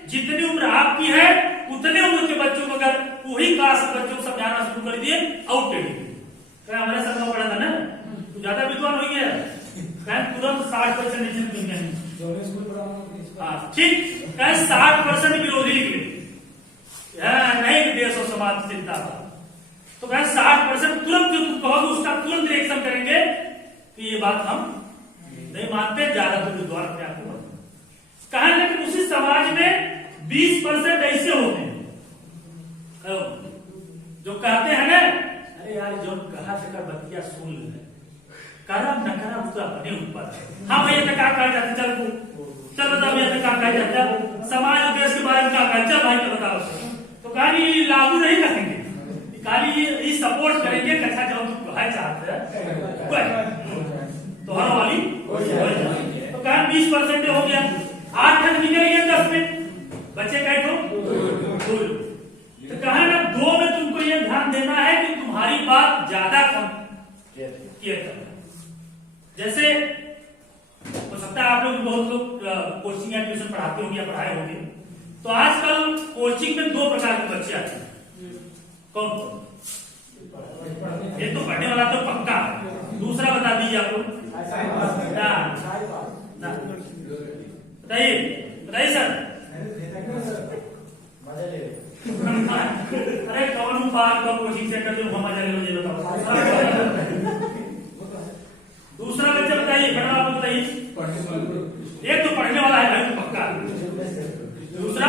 जितनी उम्र आपकी है उतने उम्र के बच्चों को अगर वही क्लास के बच्चों को समझाना शुरू कर दिए, आउटडेटेड। हमारे साथ में पढ़ा था ना, तो ज्यादा विद्वान हो गया, तुरंत 60% नीचे निकल गए। ठीक, 60% विरोधी निकले, नहीं देश और समाज की चिंता था। तो कहें 60% तुरंत जो तुम कहोगे उसका तुरंत रिएक्शन करेंगे कि ये बात हम नहीं मानते, ज्यादा तो विद्वान अपने आप को मानते। कहें लेकिन उसी समाज में 20% ऐसे होते हैं जो कहते हैं ना, अरे यार जो कहा सका बतिया सुन ले, करम न करम उसका अपने ऊपर। हाँ भैया तो क्या कहा जाता, चल बता भैया तो क्या कहा जाता, समाज देश के बारे में क्या कहा, चल भाई तो बताओ। तो कहानी लागू नहीं करेंगे, कहानी ये सपोर्ट करेंगे। अच्छा जब तुम है चाहते हैं तो हर वाली तो कहा 20% हो गया, 8 निकल गया 10 में, बच्चे कैसे हो 2। तो कहा ना 2 में तुमको ये ध्यान देना है कि तुम्हारी बात ज्यादा कम किया करना। जैसे हो सकता है आप लोग बहुत लोग कोचिंग या ट्यूशन पढ़ाते होंगे या पढ़ाए होंगे, तो आजकल कोचिंग में 2 प्रकार के बच्चे आते हैं। कौन? एक तो पढ़ने वाला तो पक्का, दूसरा बता दीजिए आप लोग। बताइए बताइए सर। अरे कौन पार्क का कोचिंग सेंटर जो हम मजा ले, मुझे बताओ। दूसरा बच्चा बताइए, पढ़ने वाला बताइए। एक तो पढ़ने वाला है भाई तो पक्का, दूसरा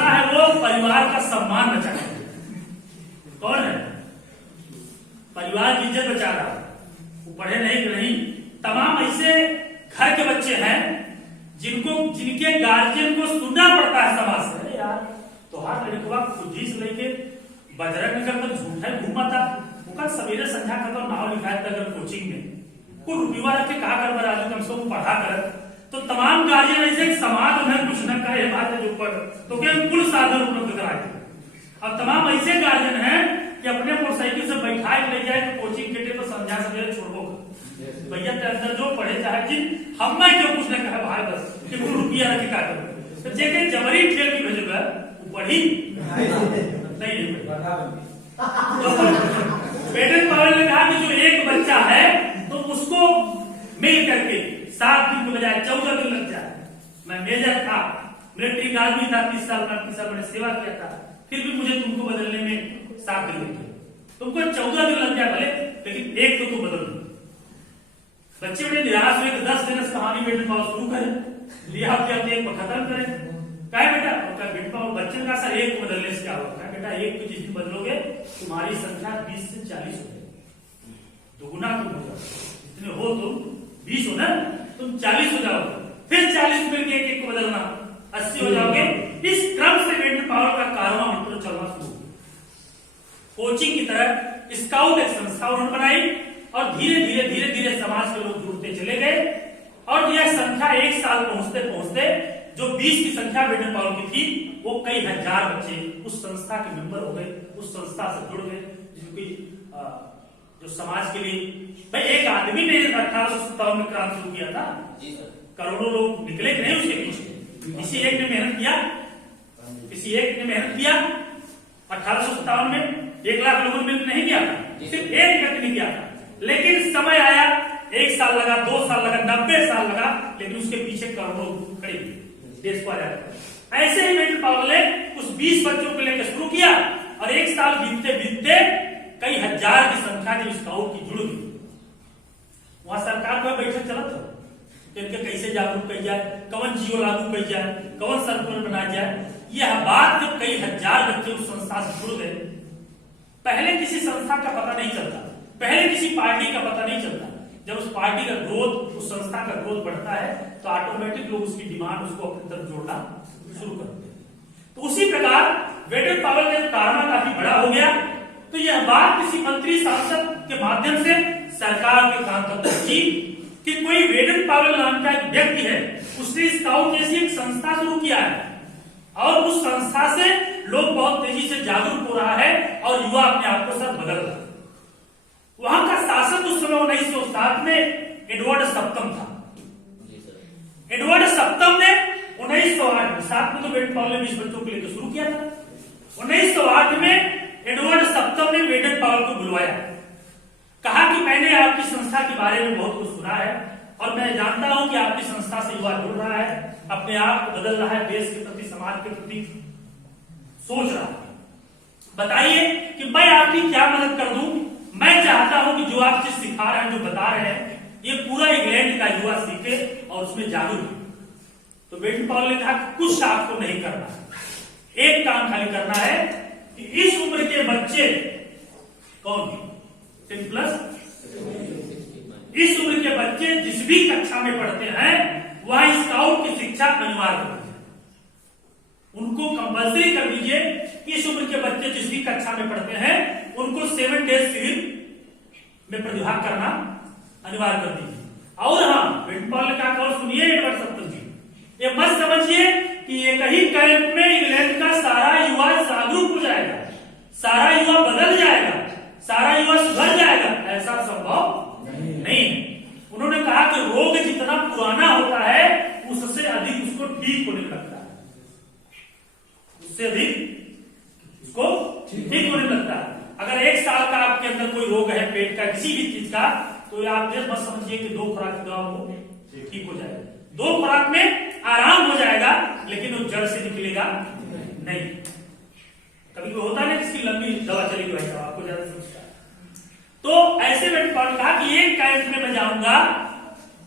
है वो परिवार का सम्मान बचा रहा। कौन है? परिवार की इज्जत बचा रहा। वो पढ़े नहीं कि नहीं। तमाम ऐसे घर के बच्चे हैं जिनके गार्जियन को सुनना पड़ता है समाज से, अरे यार तो हाथ लड़का खुद ही से लेके बजरंग निकल कर झूठा घूमा था, कल सवेरे संध्या का नाम लिखा है अगर कोचिंग में को रुपया रख के कहा कर बराबर कम से कम पढ़ा कर। तो तमाम गार्जियन ऐसे समाज उन्हें कुछ न करे बात है जो पढ़ तो क्या कुल साधन उपलब्ध कराए। अब तमाम ऐसे गार्जियन हैं कि अपने मोटरसाइकिल से बैठा ले जाए तो कोचिंग के लिए तो समझा सके छोड़ो भैया के अंदर जो पढ़े चाहे कि हम मैं क्यों कुछ न कहे भाई बस कि कुल रुपया रख के का करो तो जेके जबरी खेल की भेजेगा वो पढ़ी नहीं। बेटे पॉल ने कहा कि जो एक बच्चा है तो उसको मिल करके 7 दिन के बजाय 14 दिन लग जाए। मैं मेजर था, मिलिट्री का आदमी था, 30 साल मैंने सेवा किया था, फिर भी मुझे तुमको बदलने में 7 दिन लगे। तुमको 14 दिन लग जाए भले, लेकिन एक तो तुम बदल दो। बच्चे बड़े निराश हुए कि 10 दिन कहानी बेटे पॉल शुरू करें, लिया अपने एक को खत्म करें। क्या बेटा बेटा बच्चे का सर एक बदलने से क्या होगा? बेटा एक तो जिस दिन बदलोगे तुम्हारी संख्या 20 से 40 हो जाएगी, दोगुना तुम हो जाओ। इतने हो तुम 20 हो ना, तुम 40 हो जाओगे, फिर 40 मिलकर एक को बदलना 80 हो जाओगे। इस क्रम से बेटे पॉल का कारवां मित्र चलना शुरू हो। कोचिंग की तरह स्काउट एक संस्था उन्होंने बनाई और धीरे धीरे धीरे धीरे समाज के लोग जुड़ते चले गए और यह संख्या 1 साल पहुंचते पहुंचते जो 20 की संख्या वेडन पावर की थी, वो कई हजार बच्चे उस संस्था के मेंबर हो गए, उस संस्था से जुड़ गए, जिनकी जो समाज के लिए भाई एक आदमी ने 1857 में क्रांति शुरू किया था, करोड़ों लोग निकले नहीं उसके पीछे, किसी एक ने मेहनत किया, किसी एक ने मेहनत किया। 1857 में 1 लाख लोगों ने नहीं किया था, सिर्फ एक व्यक्ति ने किया था, लेकिन समय आया, 1 साल लगा, 2 साल लगा, 90 साल लगा, लेकिन उसके पीछे करोड़ों खड़े देश को आजाद। ऐसे ही वेडन पावर ने उस 20 बच्चों को लेकर शुरू किया और 1 साल बीतते बीतते कई हजार की संख्या जो स्काउट की जुड़ गई। वहां सरकार का बैठक चला था कि कैसे जागरूक किया जाए, कौन जियो लागू किया जाए, कौन सर्कुलर बनाया जाए। यह बात जब कई हजार बच्चे उस संस्था से जुड़ गए, पहले किसी संस्था का पता नहीं चलता, पहले किसी पार्टी का पता नहीं चलता। जब उस पार्टी का ग्रोथ, उस संस्था का ग्रोथ बढ़ता है तो ऑटोमेटिक लोग उसकी डिमांड, उसको अपनी तरफ जोड़ना शुरू करते हैं। तो उसी प्रकार वेडन पावर का कारना काफी बड़ा हो गया, तो यह बात किसी मंत्री सांसद के माध्यम से सरकार के कान तक पहुंची कि कोई वेडन पावर नाम का एक व्यक्ति है, उसने स्काउट जैसी एक संस्था शुरू किया है और उस संस्था से लोग बहुत तेजी से जागरूक हो रहा है और युवा अपने आप को साथ बदल रहा है। वहां का शासक उस समय 1907 में एडवर्ड सप्तम था। एडवर्ड सप्तम ने 1908 में तो वेडन पावर ने 20 बच्चों को लेकर शुरू किया था। 1908 में एडवर्ड सप्तम ने वेडन पावर को बुलवाया, कहा कि मैंने आपकी संस्था के बारे में बहुत कुछ सुना है और मैं जानता हूं कि आपकी संस्था से युवा जुड़ रहा है, अपने आप को बदल रहा है, देश के प्रति, समाज के प्रति सोच रहा है। बताइए कि मैं आपकी क्या मदद कर दूं। मैं चाहता हूं कि जो आप चीज सिखा रहे हैं, जो बता रहे हैं, ये पूरा इंग्लैंड का युवा सीखे और उसमें जागरूक हो। तो वेडन पावर ने कहा कुछ आपको नहीं करना, एक काम खाली करना है कि इस उम्र के बच्चे कौन 10 प्लस, इस उम्र के बच्चे जिस भी कक्षा में पढ़ते हैं वह स्काउट की शिक्षा अनिवार्य कर दीजिए, उनको कंपल्सरी कर दीजिए कि इस उम्र के बच्चे जिस भी कक्षा में पढ़ते हैं उनको 7 डेज शिविर में प्रतिभाग करना अनिवार्य कर दीजिए। और हाँ, वेडन पावर ने कहा, और सुनिए एडवर्ड सप्तम जी, ये मत समझिए कि एक ही कैंप में इंग्लैंड का सारा युवा जागरूक हो जाएगा, सारा युवा बदल जाएगा, सारा युवा सुधर जाएगा, ऐसा संभव नहीं। उन्होंने कहा कि रोग जितना पुराना होता है उससे अधिक उसको ठीक होने लगता है, उससे अधिक उसको ठीक होने लगता है। अगर 1 साल का आपके अंदर कोई रोग है, पेट का, किसी भी चीज का, तो आप ये मत समझिए कि 2 खुराक की दवा को ठीक हो जाएगा। 2 खुराक में आराम हो जाएगा, लेकिन वो जड़ से निकलेगा नहीं। कभी कोई होता है किसकी लंबी दवा चलेगी, भाई साहब आपको ज्यादा समझता है। तो ऐसे में कहा कि एक कैंप में मैं जाऊंगा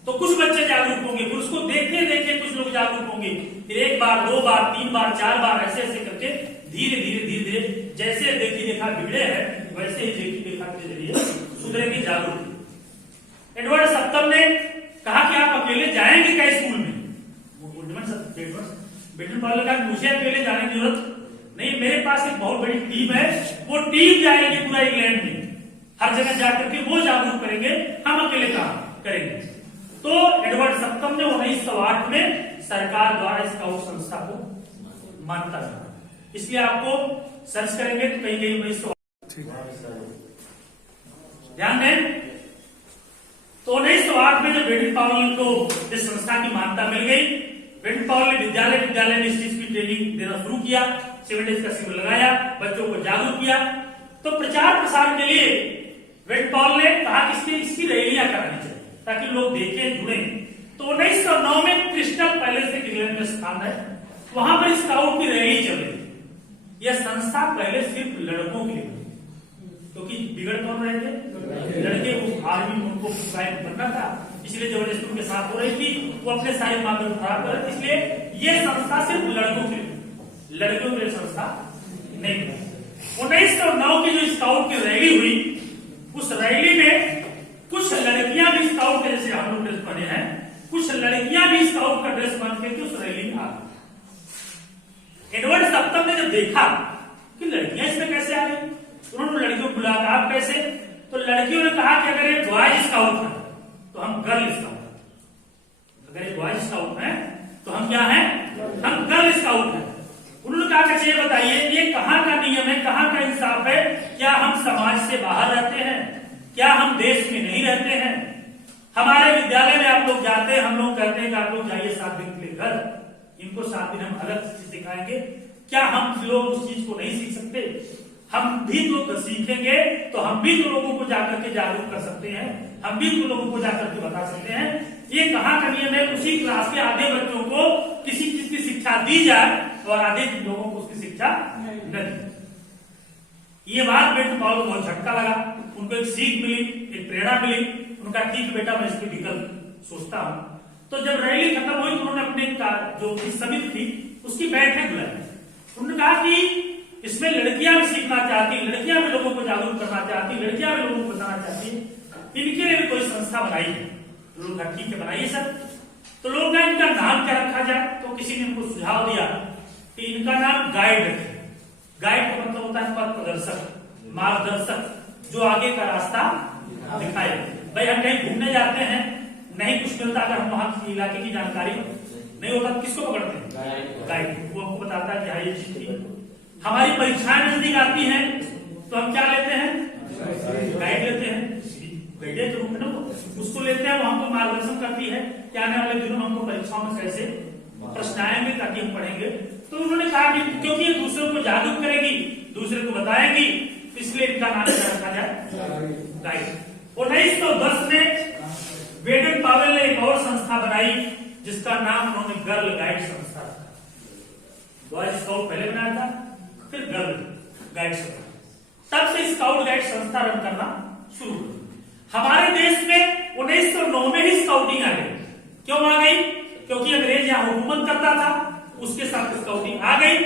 तो कुछ बच्चे जागरूक होंगे, फिर उसको देखते देखते कुछ लोग जागरूक होंगे, फिर 1 बार, 2 बार, 3 बार, 4 बार, ऐसे ऐसे करके धीरे धीरे धीरे धीरे जैसे देखी देखा बिगड़े हैं वैसे ही देखी देखा के जरिए सुधरेंगे, जागरूक। एडवर्ड सप्तम ने कहा कि आप अकेले जाएंगे क्या स्कूल में। वेडन पावर ने कहा मुझे अकेले जाने की जरूरत नहीं, मेरे पास एक बहुत बड़ी टीम है, वो टीम जाएगी पूरा इंग्लैंड में, हर जगह जाकर के वो जागरूक करेंगे, हम अकेले काम करेंगे। तो एडवर्ड सप्तम ने 1908 में सरकार द्वारा स्काउट संस्था को मान्यता दी। इसलिए आपको सर्च करेंगे तो कहीं कहीं 1908 ध्यान दें। तो 1908 में जब वेडन पावर को इस संस्था की मान्यता मिल गई, वेडन पावर ने विद्यालय में इस चीज की ट्रेनिंग देना शुरू किया, 7 डेज का शिविर लगाया, बच्चों को जागरूक किया। तो प्रचार प्रसार के लिए वेडन पावर ने कहा कि इसकी रैलियां करानी चाहिए ताकि लोग देखें, जुड़े। तो 1909 में क्रिस्टल पैलेस एक इंग्लैंड में स्थान है, वहां पर स्काउट की रैली चल रही। यह संस्था पहले सिर्फ लड़कों के लिए, क्योंकि बिगड़ कौन रहे थे, लड़के, आर्मी उनको बनना था, इसलिए जबरदस्ती उनके साथ हो रही थी, वो अपने सारे माध्यम खराब कर रहे थे, इसलिए यह संस्था सिर्फ लड़कों के लिए, लड़कियों के लिए संस्था नहीं। 1909 की जो स्काउट की रैली हुई, उस रैली में कुछ लड़कियां भी स्काउट के जैसे हम लोग ड्रेस पहने हैं, कुछ लड़कियां भी स्काउट का ड्रेस पहन के उस रैली में आ गई। एडवर्ड सप्तम ने जब देखा कि लड़कियां इसमें कैसे आ गई, उन्होंने लड़कियों को बुलाया, आप कैसे, तो लड़कियों ने कहा कि अगर ये बॉयज स्काउट है तो हम गर्ल स्काउट, अगर ये बॉयज स्काउट है तो हम क्या हैं, कहाँ का इंसाफ है? क्या हम समाज से बाहर रहते हैं? क्या हम देश में नहीं रहते हैं? हमारे विद्यालय में आप लोग जाते हैं, हम लोग कहते हैं कि आप लोग जाइए 7 दिन के लिए घर, इनको 7 दिन हम अलग चीज सिखाएंगे। क्या हम लोग उस चीज को नहीं सीख सकते? हम भी तो सीखेंगे तो हम भी तो लोगों को जाकर के जागरूक कर सकते हैं, हम भी तो लोगों को जाकर के बता सकते हैं। ये कहाँ का नियम है? उसी क्लास के आधे बच्चों को किसी चीज की शिक्षा दी जाए और आधे लोगों को उसकी शिक्षा न दी। ये बात बेटे पाओ बहुत झटका लगा, उनको एक सीख मिली, एक प्रेरणा मिली। उनका ठीक बेटा मैं इसके विकल्प सोचता हूं। तो जब रैली खत्म हुई तो उन्होंने अपने जो समिति थी उसकी बैठक बुलाई। उन्होंने कहा कि इसमें लड़कियां भी सीखना चाहती, लड़कियां भी लोगों को जागरूक करना चाहती, लड़कियां भी लोगों को बताना चाहती, इनके लिए भी कोई संस्था बनाई है। लोग कहा ठीक है बनाइए सर। तो लोग कहा इनका नाम क्या रखा जाए? तो किसी ने उनको सुझाव दिया कि इनका नाम गाइड रखें। गाइड का मतलब होता है पथ प्रदर्शक, मार्गदर्शक, जो आगे का रास्ता दिखाए। भाई हम कहीं घूमने जाते हैं, नहीं कुछ मिलता, अगर हम वहां की इलाके की जानकारी नहीं होता तो किसको पकड़ते हैं? गाइड। वो हमको बताता है कि हाँ ये चीज थी। हमारी परीक्षाएं नजदीक आती हैं तो हम क्या लेते हैं? गाइड लेते हैं, गाइडेड रूप में ना उसको लेते हैं। वो हमको मार्गदर्शन करती है कि आने वाले दिनों में हमको परीक्षाओं में कैसे प्रश्न आएंगे ताकि हम पढ़ेंगे। तो उन्होंने कहा कि क्योंकि ये दूसरों को जागरूक करेगी, दूसरे को बताएगी, इसलिए इनका नाम क्या रखा जाए? गाइड। 1910 में बेडन पावेल ने एक और संस्था बनाई जिसका नाम उन्होंने गर्ल गाइड संस्था रखा। बॉयज स्काउट पहले बनाया था, फिर गर्ल गाइड संस्था। तब से स्काउट गाइड संस्था रन करना शुरू हुई। हमारे देश में 1909 में ही स्काउटिंग आ गई। क्यों आ गई? क्योंकि अंग्रेज यहां हुकूमत करता था, उसके साथ स्काउटिंग आ गई।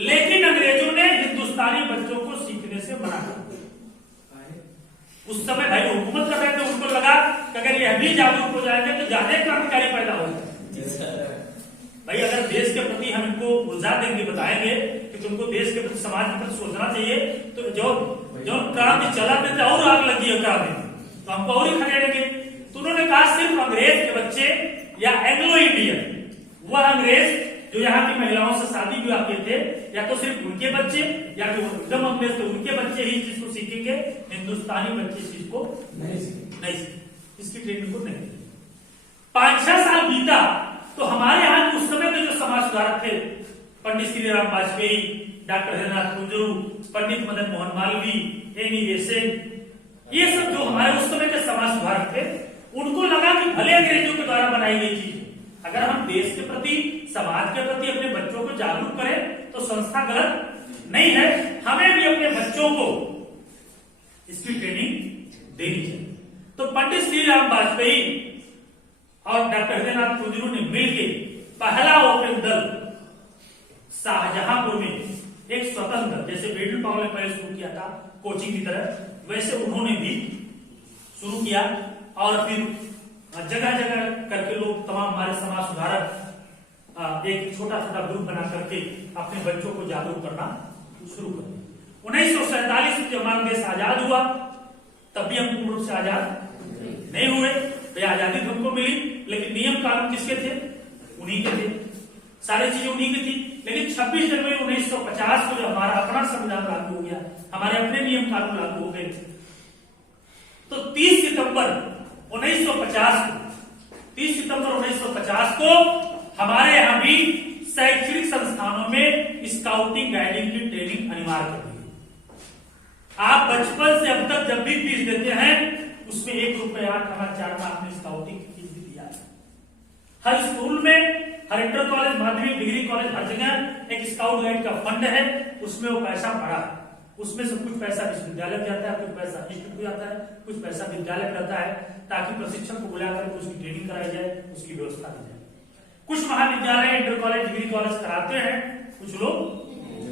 लेकिन अंग्रेजों ने हिंदुस्तानी बच्चों को सीखने से मना कर दिया। उस समय भाई हुकूमत कर रहे थे, उनको लगा कि अगर यह भी जागरूक हो जाएंगे तो ज्यादा क्रांतिकारी पैदा होगा। भाई अगर देश के प्रति हम इनको ऊर्जा देंगे, बताएंगे कि तुमको देश के प्रति, समाज के प्रति सोचना चाहिए, तो जो क्रांति चला देते और आग लगी है क्रांति, तो हमको और ही खदेड़ेंगे। तो उन्होंने कहा सिर्फ अंग्रेज के बच्चे या एंग्लो इंडियन, वह अंग्रेज जो यहाँ की महिलाओं से शादी विवाह किए थे, या तो सिर्फ उनके बच्चे या तो एकदम अंग्रेज थे उनके बच्चे ही चीज को सीखेंगे, हिंदुस्तानी बच्चे इस चीज को नहीं सीखेंगे, इसकी ट्रेनिंग को नहीं। 5-6 साल बीता तो हमारे यहाँ उस समय के जो समाज सुधारक थे, Pandit Shri Ram Vajpayee, doctor Harinath Kunzru, Pandit Madan Mohan Malviya, Annie Besant, ये सब जो हमारे उस समय के समाज सुधारक थे, उनको लगा कि भले अंग्रेजों के द्वारा बनाई गई चीज, अगर हम देश के प्रति, समाज के प्रति अपने बच्चों को जागरूक करें तो संस्था गलत नहीं है। हमें भी अपने बच्चों को इसकी ट्रेनिंग देनी चाहिए। तो पंडित श्री राम वाजपेयी और डॉक्टर हरिनाथ कुंजरू ने मिलकर पहला ओपन दल शाहजहांपुर में, एक स्वतंत्र, जैसे बेडन पावेल ने पहले शुरू किया था कोचिंग की तरह, वैसे उन्होंने भी शुरू किया। और फिर जगह जगह करके लोग, तमाम हमारे समाज सुधारक एक छोटा छोटा ग्रुप बना करके अपने बच्चों को जागरूक करना शुरू कर दिया। 1947 में जब हमारा देश आजाद हुआ तब भी हम पूर्ण रूप से आजाद नहीं हुए। तो आजादी हमको मिली, लेकिन नियम कानून किसके थे? उन्हीं के थे, सारी चीजें उन्हीं की थी। लेकिन 26 जनवरी 1950 को जब हमारा अपना संविधान लागू हो गया, हमारे अपने नियम कानून लागू हो गए, तो 30 सितंबर 1950 को हमारे यहां भी शैक्षणिक संस्थानों में स्काउटिंग गाइडिंग की ट्रेनिंग अनिवार्य कर दी। आप बचपन से अब तक जब भी फीस देते हैं उसमें 1 रुपये 8 आना 4 आना आपने स्काउटिंग की फीस भी दिया है। हर स्कूल में, हर इंटर कॉलेज, माध्यमिक, डिग्री कॉलेज, हर जगह एक स्काउट गाइड का फंड है, उसमें वो पैसा पड़ा है। उसमें से कुछ पैसा विश्वविद्यालय में जाता है, कुछ पैसा इंस्टीट्यूट में जाता है, कुछ पैसा विद्यालय में रहता है, ताकि प्रशिक्षक को बुलाकर उसकी ट्रेनिंग कराई जाए, उसकी व्यवस्था की जाए। कुछ महाविद्यालय, इंटर कॉलेज, डिग्री कॉलेज कराते हैं, कुछ लोग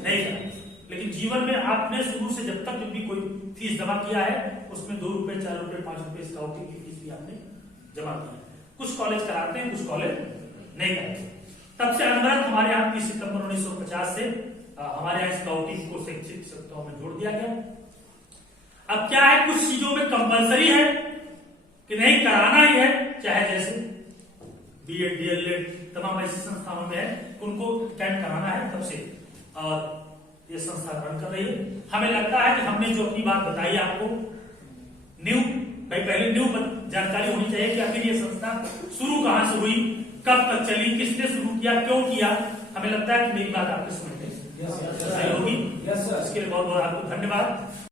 नहीं कराते। लेकिन जीवन में आपने शुरू से जब तक भी कोई फीस जमा किया है उसमें 2 रुपए, 4 रुपए, 5 रुपए स्काउटिंग की फीस भी आपने जमा की है। कुछ कॉलेज कराते हैं, कुछ कॉलेज नहीं कराते। तब से अनवरत हमारे यहाँ 30 सितंबर 1950 से हमारे यहाँ स्काउटिंग को शैक्षिक संस्थाओं में जोड़ दिया गया। अब क्या है, कुछ चीजों में कंपलसरी है कि नहीं, कराना ही है, चाहे जैसे बीएड, डीएलएड, तमाम ऐसी संस्थानों में है, उनको अटेंड कराना है तब से। और ये संस्था रन कर रही है। हमें लगता है कि हमने जो अपनी बात बताई आपको न्यू भाई पहले न्यू जानकारी होनी चाहिए कि आखिर ये संस्था शुरू कहां से हुई, कब तक चली, किसने शुरू किया, क्यों किया। हमें लगता है कि मेरी बात आपके समझ में सही होगी। इसके लिए बहुत बहुत आपको धन्यवाद।